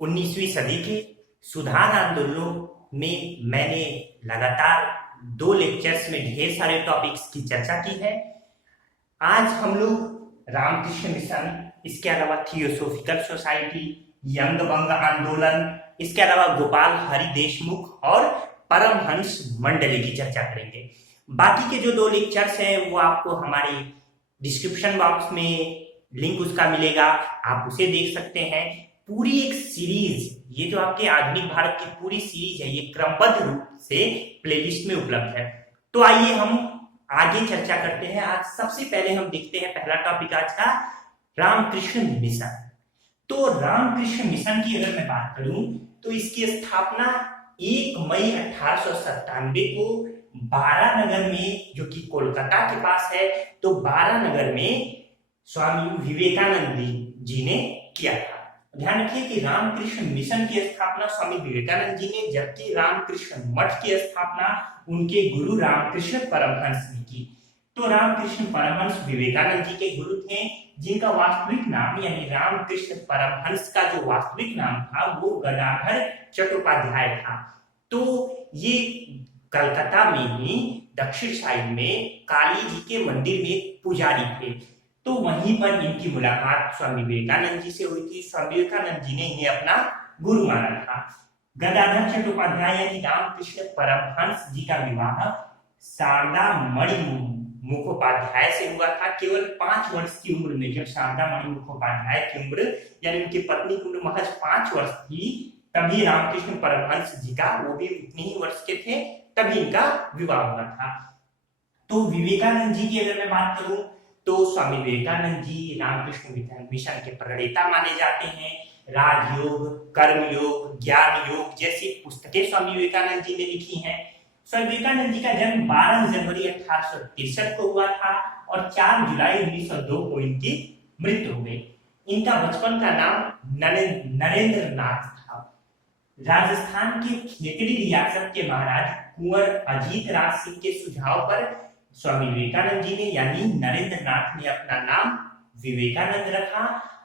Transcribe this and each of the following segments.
19वीं सदी के सुधार आंदोलनों में मैंने लगातार 2 लेक्चर्स में ढेर सारे टॉपिक्स की चर्चा की है। आज हम लोग रामकृष्ण मिशन, इसके अलावा थियोसोफिकल सोसाइटी, यंग बंग आंदोलन, इसके अलावा गोपाल हरि देशमुख और परमहंस मंडली की चर्चा करेंगे। बाकी के जो 2 लेक्चर्स हैं वो आपको हमारे डिस्क्रिप्शन बॉक्स में लिंक उसका मिलेगा, आप उसे देख सकते हैं। पूरी एक सीरीज, ये जो आपके आधुनिक भारत की पूरी सीरीज है, ये क्रमबद्ध रूप से प्लेलिस्ट में उपलब्ध है। तो आइए हम आगे चर्चा करते हैं। आज सबसे पहले हम देखते हैं पहला टॉपिक आज का, रामकृष्ण मिशन। तो रामकृष्ण मिशन की अगर मैं बात करूं तो इसकी स्थापना 1 मई 1897 को बारानगर में, जो कि कोलकाता के पास है, तो बारानगर में स्वामी विवेकानंद जी ने किया था। ध्यान रखिए कि रामकृष्ण मिशन की स्थापना स्वामी विवेकानंद जी ने, जबकि रामकृष्ण मठ की स्थापना उनके गुरु रामकृष्ण परमहंस ने की। तो रामकृष्ण परमहंस विवेकानंद जी के गुरु थे, जिनका वास्तविक नाम यानी रामकृष्ण परमहंस का जो वास्तविक नाम था वो गदाधर चट्टोपाध्याय था। तो ये कलकत्ता में ही दक्षिण साइड में काली जी के मंदिर में पुजारी थे। तो वहीं पर इनकी मुलाकात स्वामी विवेकानंद जी से हुई थी। स्वामी विवेकानंद जी ने इन्हें अपना गुरु माना था। गदाधर चट्टोपाध्याय यानी रामकृष्ण परमहंस जी का विवाह शारदा मणि मुखोपाध्याय से हुआ था। केवल 5 वर्ष की उम्र में, जब शारदा मणि मुखोपाध्याय की उम्र यानी उनकी पत्नी की उम्र महज 5 वर्ष थी, तभी रामकृष्ण परमहंस जी का, वो भी उतने ही वर्ष के थे, तभी इनका विवाह हुआ था। तो विवेकानंद जी की अगर मैं बात करूं तो स्वामी विवेकानंद जी रामकृष्ण मिशन के प्रणेता माने जाते हैं। राजयोग, कर्मयोग, ज्ञान योग जैसी पुस्तकें स्वामी विवेकानंद जी ने लिखी हैं। स्वामी विवेकानंद जी का जन्म 12 जनवरी 1863 को हुआ था और 4 जुलाई 1902 को इनकी मृत्यु हो गई। इनका बचपन का नाम नरेंद्र नाथ था। राजस्थान के खेतड़ी रियासत के महाराज कुंवर अजीत राज सिंह के सुझाव पर स्वामी विवेकानंद जी ने यानी नरेंद्र नाथ ने अपना नाम विवेकानंद रखा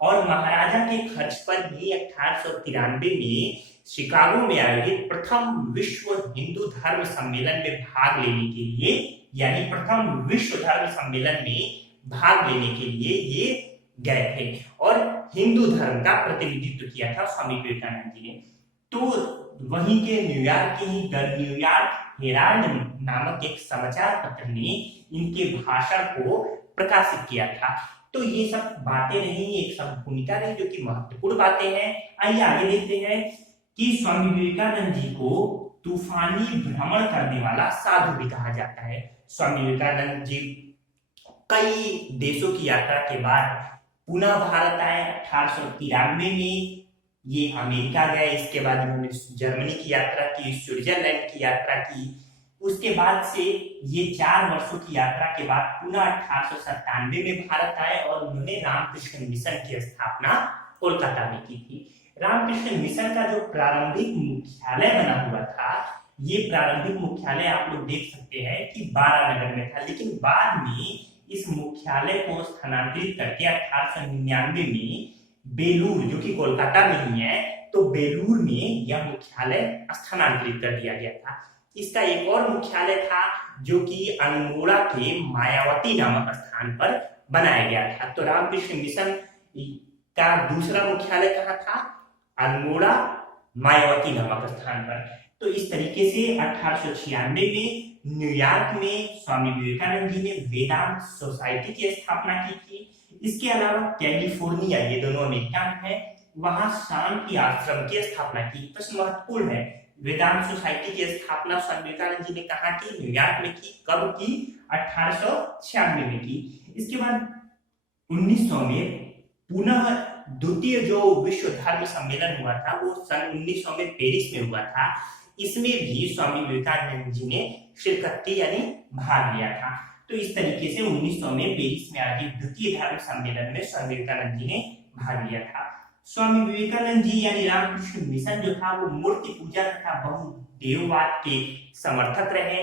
और महाराजा के खर्च पर भी 1893 में शिकागो में आयोजित प्रथम विश्व हिंदू धर्म सम्मेलन में भाग लेने के लिए, यानी प्रथम विश्व धर्म सम्मेलन में भाग लेने के लिए ये गए थे और हिंदू धर्म का प्रतिनिधित्व किया था स्वामी विवेकानंद जी ने। तो वहीं के न्यूयॉर्क के ही द न्यूयॉर्क हेराल्ड नामक एक समाचार पत्र ने इनके भाषण को प्रकाशित किया था। तो ये सब बातें रही, एक सब भूमिका रही, जो कि महत्वपूर्ण बातें हैं। आइए आगे देखते हैं कि स्वामी विवेकानंद जी को तूफानी भ्रमण करने वाला साधु भी कहा जाता है। स्वामी विवेकानंद जी कई देशों की यात्रा के बाद पुनः भारत आए। 1893 में ये अमेरिका गए, इसके बाद इन्होंने जर्मनी की यात्रा की, स्विट्जरलैंड की यात्रा की। उसके बाद से ये 4 वर्षों की यात्रा के बाद पुनः 1897 में भारत आए और उन्होंने रामकृष्ण मिशन की स्थापना कोलकाता में की थी। रामकृष्ण मिशन का जो प्रारंभिक मुख्यालय बना हुआ था, ये प्रारंभिक मुख्यालय आप लोग देख सकते हैं कि बारानगर में था, लेकिन बाद में इस मुख्यालय को स्थानांतरित करके 1899 में बेलूर, जो कि कोलकाता में ही है, तो बेलूर में यह मुख्यालय स्थानांतरित कर दिया गया था। इसका एक और मुख्यालय था जो कि अल्मोड़ा के मायावती नामक स्थान पर बनाया गया था। तो रामकृष्ण मिशन का दूसरा मुख्यालय कहाँ था? अल्मोड़ा मायावती नामक स्थान पर। तो इस तरीके से 1896 में न्यूयॉर्क में स्वामी विवेकानंद जी ने वेदांत सोसाइटी की स्थापना की थी। इसके अलावा कैलिफोर्निया, ये दोनों अमेरिका में है, वहां शांति आश्रम की स्थापना की। प्रश्न महत्वपूर्ण है, वेदांत सोसाइटी की स्थापना स्वामी विवेकानंद जी ने कहा की? न्यूयॉर्क में की। कब की? 1896 में की। इसके बाद 1900 में पुनः द्वितीय जो विश्व धर्म सम्मेलन हुआ था वो सन 1900 में पेरिस में हुआ था। इसमें भी स्वामी विवेकानंद जी ने शिरकत की यानी भाग लिया था। तो इस तरीके से 1900 में पेरिस में आयोजित द्वितीय धर्म सम्मेलन में स्वामी विवेकानंद जी ने भाग लिया था। स्वामी विवेकानंद जी यानी रामकृष्ण मिशन जो था वो मूर्ति पूजा तथा बहुदेववाद के समर्थक रहे।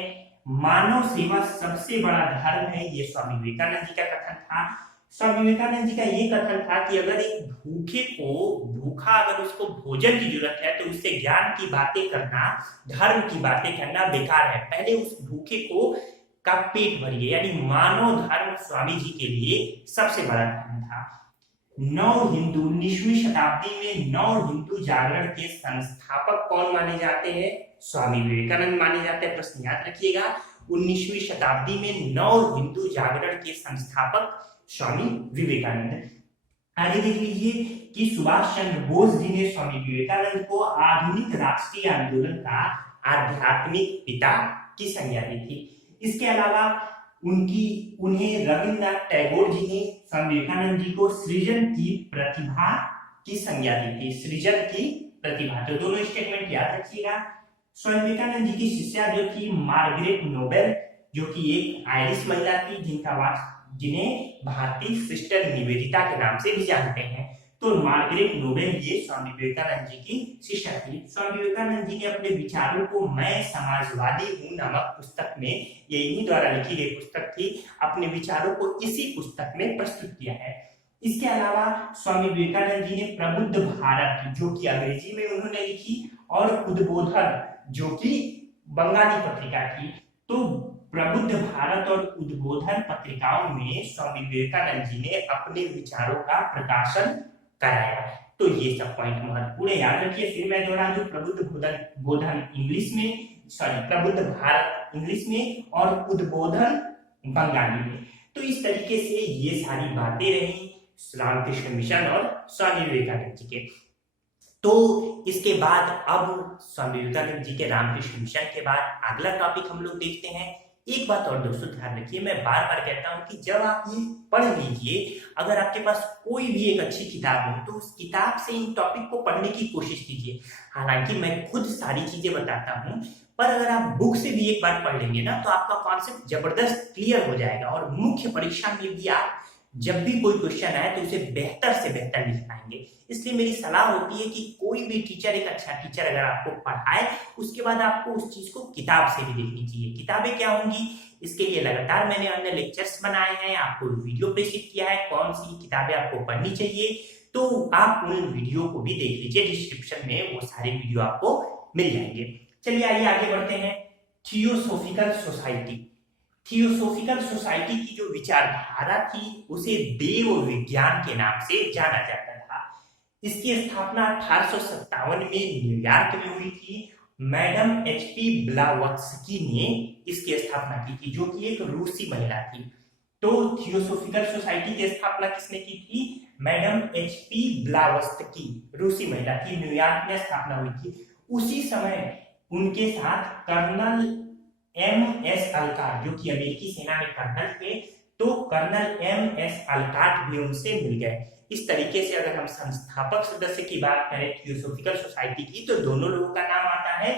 मानव सेवा सबसे बड़ा धर्म है, ये स्वामी विवेकानंद जी का कथन था। स्वामी विवेकानंद जी का ये कथन था कि अगर एक भूखा अगर उसको भोजन की जरूरत है तो उससे ज्ञान की बातें करना, धर्म की बातें करना बेकार है। पहले उस भूखे को का पेट भरिए, यानी मानव धर्म स्वामी जी के लिए सबसे बड़ा धर्म था। 19वीं शताब्दी में नव हिंदू जागरण के संस्थापक कौन माने जाते हैं? स्वामी विवेकानंद माने जाते हैं। प्रश्न याद रखिएगा, 19वीं शताब्दी में नव हिंदू जागरण के संस्थापक स्वामी विवेकानंद। आगे देख लीजिए कि सुभाष चंद्र बोस जी ने स्वामी विवेकानंद को आधुनिक राष्ट्रीय आंदोलन का आध्यात्मिक पिता की संज्ञा दी थी। इसके अलावा उन्हें रविन्द्रनाथ टैगोर जी ने स्वामी विवेकानंद जी को सृजन की प्रतिभा की संज्ञा दी थी। सृजन की प्रतिभा, तो दोनों स्टेटमेंट याद रखिएगा। स्वामी विवेकानंद जी की शिष्या जो थी मार्गरेट नोबेल, जो कि एक आयरिश महिला थी, जिन्हें भारतीय सिस्टर निवेदिता के नाम से भी जानते हैं। तो मार्गरेट नोबेल ये स्वामी विवेकानंद जी की शिष्या थी। स्वामी विवेकानंद जी ने अपने विचारों को मैं समाजवादी हूँ नामक पुस्तक में, ये इन्हीं द्वारा लिखी गई पुस्तक थी, अपने विचारों को इसी पुस्तक में प्रस्तुत किया है। इसके अलावा स्वामी विवेकानंद जी ने प्रबुद्ध भारत, जो कि अंग्रेजी में उन्होंने लिखी, और उद्बोधन, जो कि बंगाली पत्रिका थी। तो प्रबुद्ध भारत और उद्बोधन पत्रिकाओं में स्वामी विवेकानंद जी ने अपने विचारों का प्रकाशन कराया। तो ये सब पॉइंट महत्वपूर्ण है, याद रखिए। फिर मैं दोहरा दूं, प्रबुद्ध बोधन इंग्लिश में, प्रबुद्ध भारत इंग्लिश में और उद्बोधन बंगाली में। तो इस तरीके से ये सारी बातें रही रामकृष्ण मिशन और स्वामी विवेकानंद जी के। तो इसके बाद अब स्वामी विवेकानंद जी के रामकृष्ण मिशन के बाद अगला टॉपिक हम लोग देखते हैं। एक बात और दोस्तों ध्यान रखिए, मैं बार बार कहता हूं कि जब आप ये पढ़ लीजिए, अगर आपके पास कोई भी एक अच्छी किताब हो तो उस किताब से इन टॉपिक को पढ़ने की कोशिश कीजिए। हालांकि मैं खुद सारी चीजें बताता हूं, पर अगर आप बुक से भी एक बार पढ़ लेंगे ना तो आपका कॉन्सेप्ट जबरदस्त क्लियर हो जाएगा, और मुख्य परीक्षा में भी आप जब भी कोई क्वेश्चन आए तो उसे बेहतर से बेहतर लिख पाएंगे। इसलिए मेरी सलाह होती है कि कोई भी टीचर, एक अच्छा टीचर अगर आपको पढ़ाए, उसके बाद आपको उस चीज को किताब से भी देखनी चाहिए। किताबें क्या होंगी, इसके लिए लगातार मैंने अन्य लेक्चर्स बनाए हैं, आपको वीडियो प्रेषित किया है कौन सी किताबें आपको पढ़नी चाहिए, तो आप उन वीडियो को भी देख लीजिए। डिस्क्रिप्शन में वो सारे वीडियो आपको मिल जाएंगे। चलिए आइए आगे बढ़ते हैं। Theosophical society. थियोसोफिकल सोसाइटी की जो विचारधारा थी उसे देव विज्ञान के नाम से जाना जाता था। इसकी स्थापना 1857 में न्यूयॉर्क में हुई थी। मैडम HP ब्लावत्स्की ने इसकी स्थापना की थी, जो कि एक रूसी महिला थी। तो थियोसोफिकल सोसाइटी की स्थापना किसने की थी? मैडम HP ब्लावत्स्की, रूसी महिला थी, न्यूयॉर्क में स्थापना हुई थी। उसी समय उनके साथ कर्नल MS अल्काट, जो कि अमेरिकी सेना में कर्नल थे, तो कर्नल MS अल्काट भी उनसे मिल गए। इस तरीके से अगर हम संस्थापक सदस्य की बात करें थियोसोफिकल सोसाइटी की, तो दोनों लोगों का नाम आता है,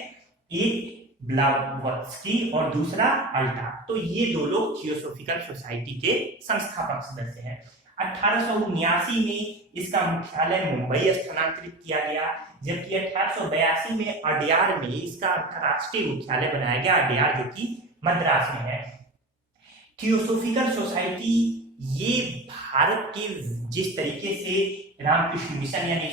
एक ब्लावत्स्की और दूसरा अल्काट। तो ये दो लोग थियोसोफिकल सोसाइटी के संस्थापक सदस्य हैं। 1879 में इसका मुख्यालय मुंबई स्थानांतरित किया गया, जबकि 1882 में अडयार में इसका अंतरराष्ट्रीय मुख्यालय बनाया गया, अडयार जो कि मद्रास में है। थियोसोफिकल सोसाइटी ये भारत के जिस तरीके से रामकृष्ण मिशन यानी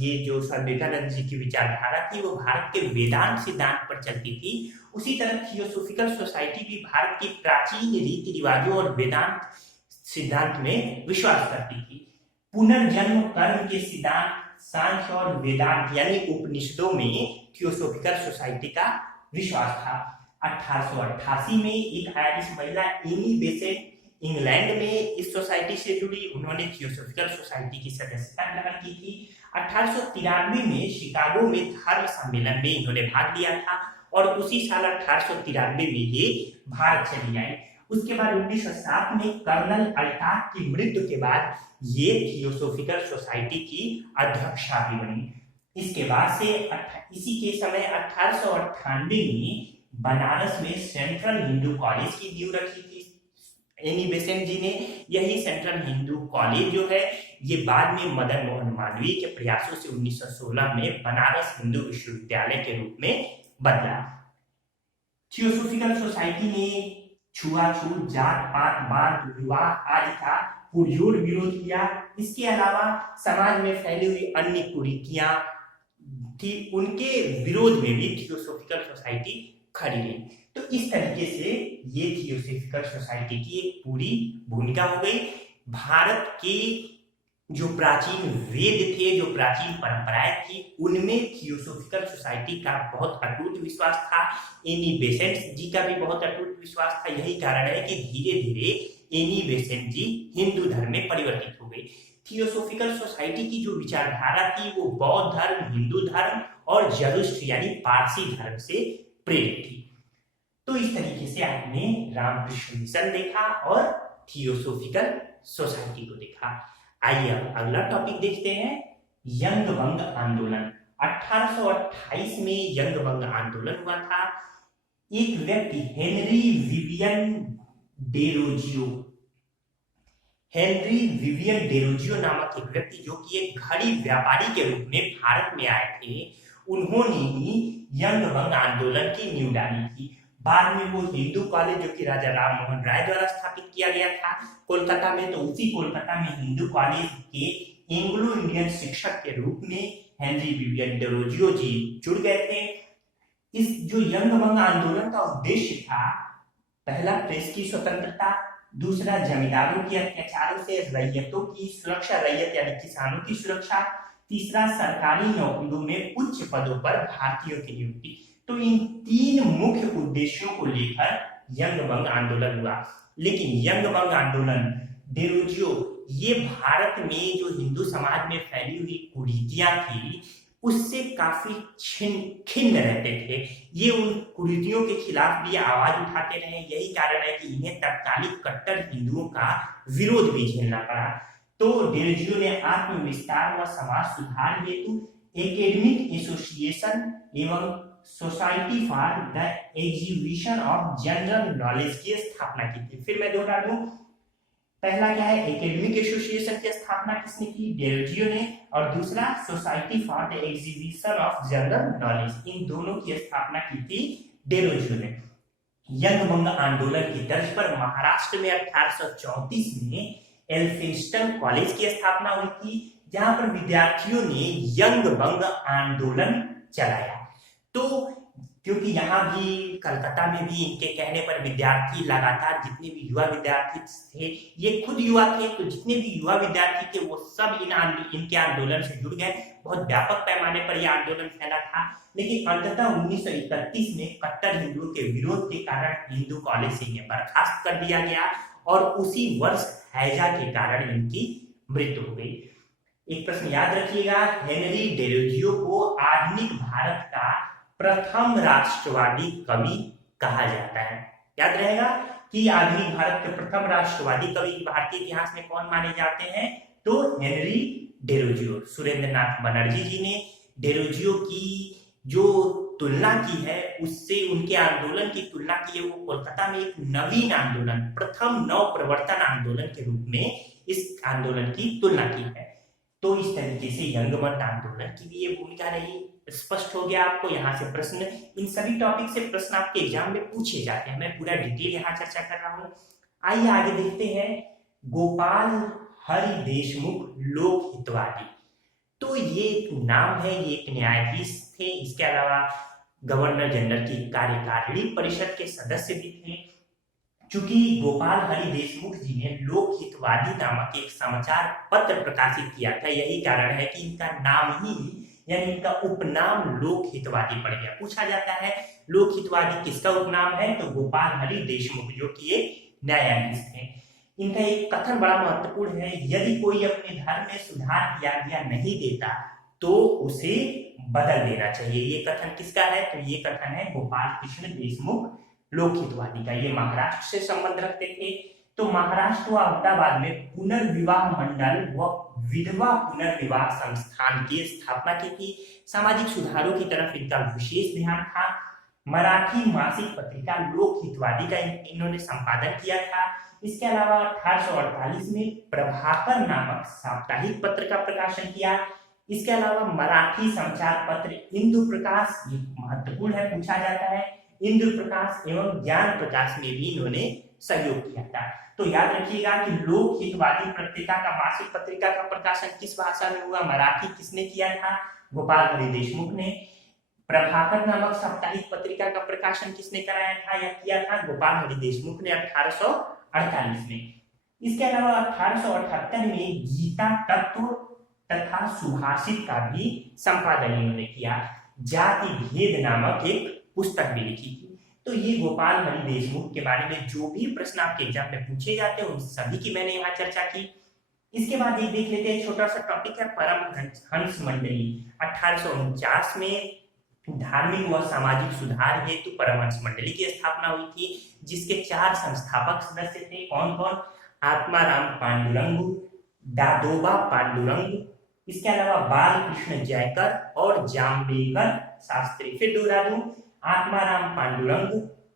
ये जो स्वामी विवेकानंद जी की विचारधारा थी वो भारत के वेदांत सिद्धांत पर चलती थी, उसी तरह थियोसोफिकल सोसाइटी भी भारत की प्राचीन रीति रिवाजों और वेदांत सिद्धांत में विश्वास करती थी। पुनर्जन्म कर्म के सिद्धांत, सांख्य और वेदांत यानी उपनिषदों में थियोसोफिकल सोसाइटी का विश्वास था। 1888 में एक आयरिश महिला एनी बेसेंट इंग्लैंड में इस सोसाइटी से जुड़ी, उन्होंने थियोसोफिकल सोसाइटी की सदस्यता ग्रहण की थी। 1893 में शिकागो में धर्म सम्मेलन में इन्होंने भाग लिया था, और उसी साल 1893 में ये भारत चली आई। उसके बाद 1907 में कर्नल अल्काट की मृत्यु के बाद ये थियोसोफिकल सोसाइटी की अध्यक्षा भी बनी। इसके बाद से इसी के समय 1898 में बनारस में सेंट्रल हिंदू कॉलेज की नींव रखी थी एनी बेसेंट जी ने। यही सेंट्रल हिंदू कॉलेज जो है ये बाद में मदन मोहन मालवीय के प्रयासों से 1916 में बनारस हिंदू विश्वविद्यालय के रूप में बदला। थियोसोफिकल सोसाइटी ने छुआछूत, जात पात, बाल विवाह आदि का पुरजोर विरोध किया। इसके अलावा समाज में फैली हुई अन्य कुरीतियां थी, उनके विरोध में भी थियोसॉफिकल सोसाइटी खड़ी रही। तो इस तरीके से ये थियोसॉफिकल सोसाइटी की एक पूरी भूमिका हो गई। भारत के जो प्राचीन वेद थे, जो प्राचीन परंपराएं थी, उनमें थियोसॉफिकल सोसाइटी का बहुत अटूट विश्वास था। एनी बेसेंट जी का भी बहुत अटूट विश्वास था। यही कारण है कि धीरे धीरे एनी बेसेंट जी हिंदू धर्म में परिवर्तित हो गई। थियोसॉफिकल सोसाइटी की जो विचारधारा थी वो बौद्ध धर्म, हिंदू धर्म और जरुष्ट्र यानी पारसी धर्म से प्रेरित थी। तो इस तरीके से आपने रामकृष्ण मिशन देखा और थियोसॉफिकल सोसाइटी को देखा। आइए अब अगला टॉपिक देखते हैं, यंग बंग आंदोलन। 1828 में यंग बंग आंदोलन हुआ था। एक व्यक्ति हेनरी विवियन डेरोजियो नामक एक व्यक्ति, जो कि एक घड़ी व्यापारी के रूप में भारत में आए थे, उन्होंने ही यंग बंग आंदोलन की नींव डाली थी। बाद में वो हिंदू कॉलेज, जो कि राजा राम मोहन राय द्वारा स्थापित किया गया था कोलकाता में, तो उसी कोलकाता में हिंदू कॉलेज के एंग्लो इंडियन शिक्षक के रूप में हेनरी विवियन डेरोजियो जी जुड़ गए थे। इस जो यंग बंग आंदोलन का उद्देश्य था, पहला प्रेस की स्वतंत्रता, दूसरा जमींदारों के अत्याचारों से रैयतों की सुरक्षा, रैयत यानी किसानों की सुरक्षा, तीसरा सरकारी नौकरियों में उच्च पदों पर भारतीयों की नियुक्ति। तो इन तीन मुख्य उद्देश्यों को लेकर यंग बंग आंदोलन हुआ। लेकिन यंग बंग आंदोलन डेरोजियो ये भारत में जो हिंदू समाज में फैली हुई कुरीतियां थी उससे काफी खिन्न रहते थे। ये उन कुरीतियों के खिलाफ भी आवाज उठाते रहे। यही कारण है कि इन्हें तत्कालीन कट्टर हिंदुओं का विरोध भी झेलना पड़ा। तो डेरोजियो ने आत्मविस्तार व समाज सुधार हेतु एकेडमिक एसोसिएशन एवं society for the exhibition of general knowledge की स्थापना की थी। फिर मैं दोहरा दूं, पहला क्या है, एकेडमिक एसोसिएशन की स्थापना किसने की, डेरोजियो ने, और दूसरा society for the exhibition of general knowledge, इन दोनों की स्थापना की थी डेरोजियो ने। यंग बंग आंदोलन की तर्ज पर महाराष्ट्र में 1834 में एल्फिंस्टन कॉलेज की स्थापना हुई थी, जहां पर विद्यार्थियों ने यंग बंग आंदोलन चलाया। तो क्योंकि यहाँ भी कलकत्ता में भी इनके कहने पर विद्यार्थी लगातार, जितने भी युवा विद्यार्थी थे, ये खुद युवा थे, तो जितने भी युवा विद्यार्थी थे वो सब इनके आंदोलन से जुड़ गए। बहुत व्यापक पैमाने पर यह आंदोलन फैला था। लेकिन अंततः 1931 में कट्टर हिंदुओं के विरोध के कारण हिंदू कॉलेज से इन्हें बर्खास्त कर दिया गया और उसी वर्ष हैजा के कारण इनकी मृत्यु हो गई। एक प्रश्न याद रखिएगा, हेनरी डेरोजियो को आधुनिक भारत का प्रथम राष्ट्रवादी कवि कहा जाता है। याद रहेगा कि आधुनिक भारत के प्रथम राष्ट्रवादी कवि भारतीय इतिहास में कौन माने जाते हैं, तो हेनरी डेरोजियो। सुरेंद्रनाथ बनर्जी जी ने डेरोजियो की जो तुलना की है, उससे उनके आंदोलन की तुलना की है। वो कोलकाता में एक नवीन आंदोलन, प्रथम नव प्रवर्तन आंदोलन के रूप में इस आंदोलन की तुलना की है। तो इस तरीके से यंग बंग आंदोलन की भी ये भूमिका रही। स्पष्ट हो गया आपको। यहाँ से प्रश्न, इन सभी टॉपिक से प्रश्न आपके एग्जाम में पूछे जाते हैं। मैं पूरा डिटेल यहाँ चर्चा कर रहा हूँ। आइए आगे देखते हैं, गोपाल हरि देशमुख लोक हितवादी। तो ये एक नाम है, ये एक न्यायाधीश थे। इसके अलावा गवर्नर जनरल की कार्यकारिणी परिषद के सदस्य भी थे। चूंकि गोपाल हरि देशमुख जी ने लोक हितवादी नामक एक समाचार पत्र प्रकाशित किया था, यही कारण है कि इनका नाम ही यानी इनका उपनाम लोक हितवादी पड़ गया। पूछा जाता है लोक हितवादी किसका उपनाम है, तो गोपाल हरि देशमुख, जो कि एक न्यायाधीश थे। इनका एक कथन बड़ा महत्वपूर्ण है, यदि कोई अपने धर्म में सुधार किया नहीं देता तो उसे बदल देना चाहिए। ये कथन किसका है, तो ये कथन है गोपाल कृष्ण देशमुख लोक हितवादी का। ये महाराष्ट्र से संबंध रखते थे। तो महाराष्ट्र व अहमदाबाद में पुनर्विवाह मंडल व विधवा पुनर्विवाह संस्थान की स्थापना की थी। सामाजिक सुधारों की तरफ इनका विशेष ध्यान था। मराठी मासिक पत्रिका लोक हितवादी का इन्होंने संपादन किया था। इसके अलावा 1848 में प्रभाकर नामक साप्ताहिक पत्र का प्रकाशन किया। इसके अलावा मराठी समाचार पत्र इंदु प्रकाश, ये महत्वपूर्ण है, पूछा जाता है, इंदु प्रकाश एवं ज्ञान प्रकाश में भी इन्होंने सहयोग किया था। तो तो याद रखिएगा कि लोकहितवादी पत्रिका का मासिक पत्रिका का प्रकाशन किस भाषा में हुआ, मराठी किसने किया था, गोपाल हरि देशमुख ने। प्रभाकर नामक साप्ताहिक पत्रिका का प्रकाशन किसने कराया था या किया था, गोपाल हरि देशमुख ने 1848 में। इसके अलावा 1878 में गीता तत्व तथा सुभाषित का भी संपादन इन्होंने किया। जाति भेद नामक एक पुस्तक भी लिखी थी। तो ये गोपाल हरि देशमुख के बारे में जो भी प्रश्न आपके एग्जाम में पूछे जाते हैं उन सभी की मैंने यहाँ चर्चा की। इसके बाद एक देख लेते हैं छोटा सा टॉपिक है परमहंस मंडली। 1849 में धार्मिक व सामाजिक सुधार हेतु परमहंस मंडली की स्थापना हुई थी, जिसके 4 संस्थापक सदस्य थे। कौन कौन, आत्माराम पांडुरंग, दादोबा पांडुरंग, इसके अलावा बालकृष्ण जयकर और जाम्बेकर शास्त्री। फिर दोहरा दूं, आत्माराम पांडुरंग,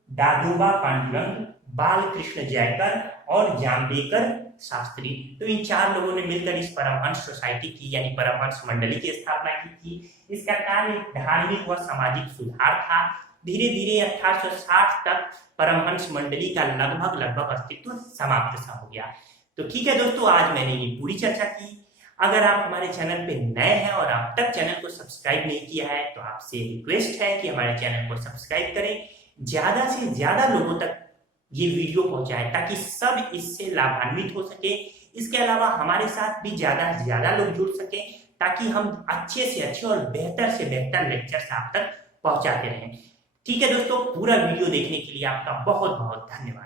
दादोबा पांडुरंग, बालकृष्ण जयकर और जाम्बेकर शास्त्री। तो इन 4 लोगों ने मिलकर इस परमहंस सोसाइटी की यानी परमहंस मंडली की स्थापना की थी। इसका कार्य धार्मिक व सामाजिक सुधार था। धीरे धीरे 1860 तक परमहंस मंडली का लगभग अस्तित्व समाप्त सा हो गया। तो ठीक है दोस्तों, आज मैंने ये पूरी चर्चा की। अगर आप हमारे चैनल पे नए हैं और अब तक चैनल को सब्सक्राइब नहीं किया है तो आपसे रिक्वेस्ट है कि हमारे चैनल को सब्सक्राइब करें, ज्यादा से ज्यादा लोगों तक ये वीडियो पहुंचाएं ताकि सब इससे लाभान्वित हो सके। इसके अलावा हमारे साथ भी ज्यादा से ज्यादा लोग जुड़ सके ताकि हम अच्छे से अच्छे और बेहतर से बेहतर लेक्चर्स आप तक पहुंचाते रहें। ठीक है दोस्तों, पूरा वीडियो देखने के लिए आपका बहुत बहुत धन्यवाद।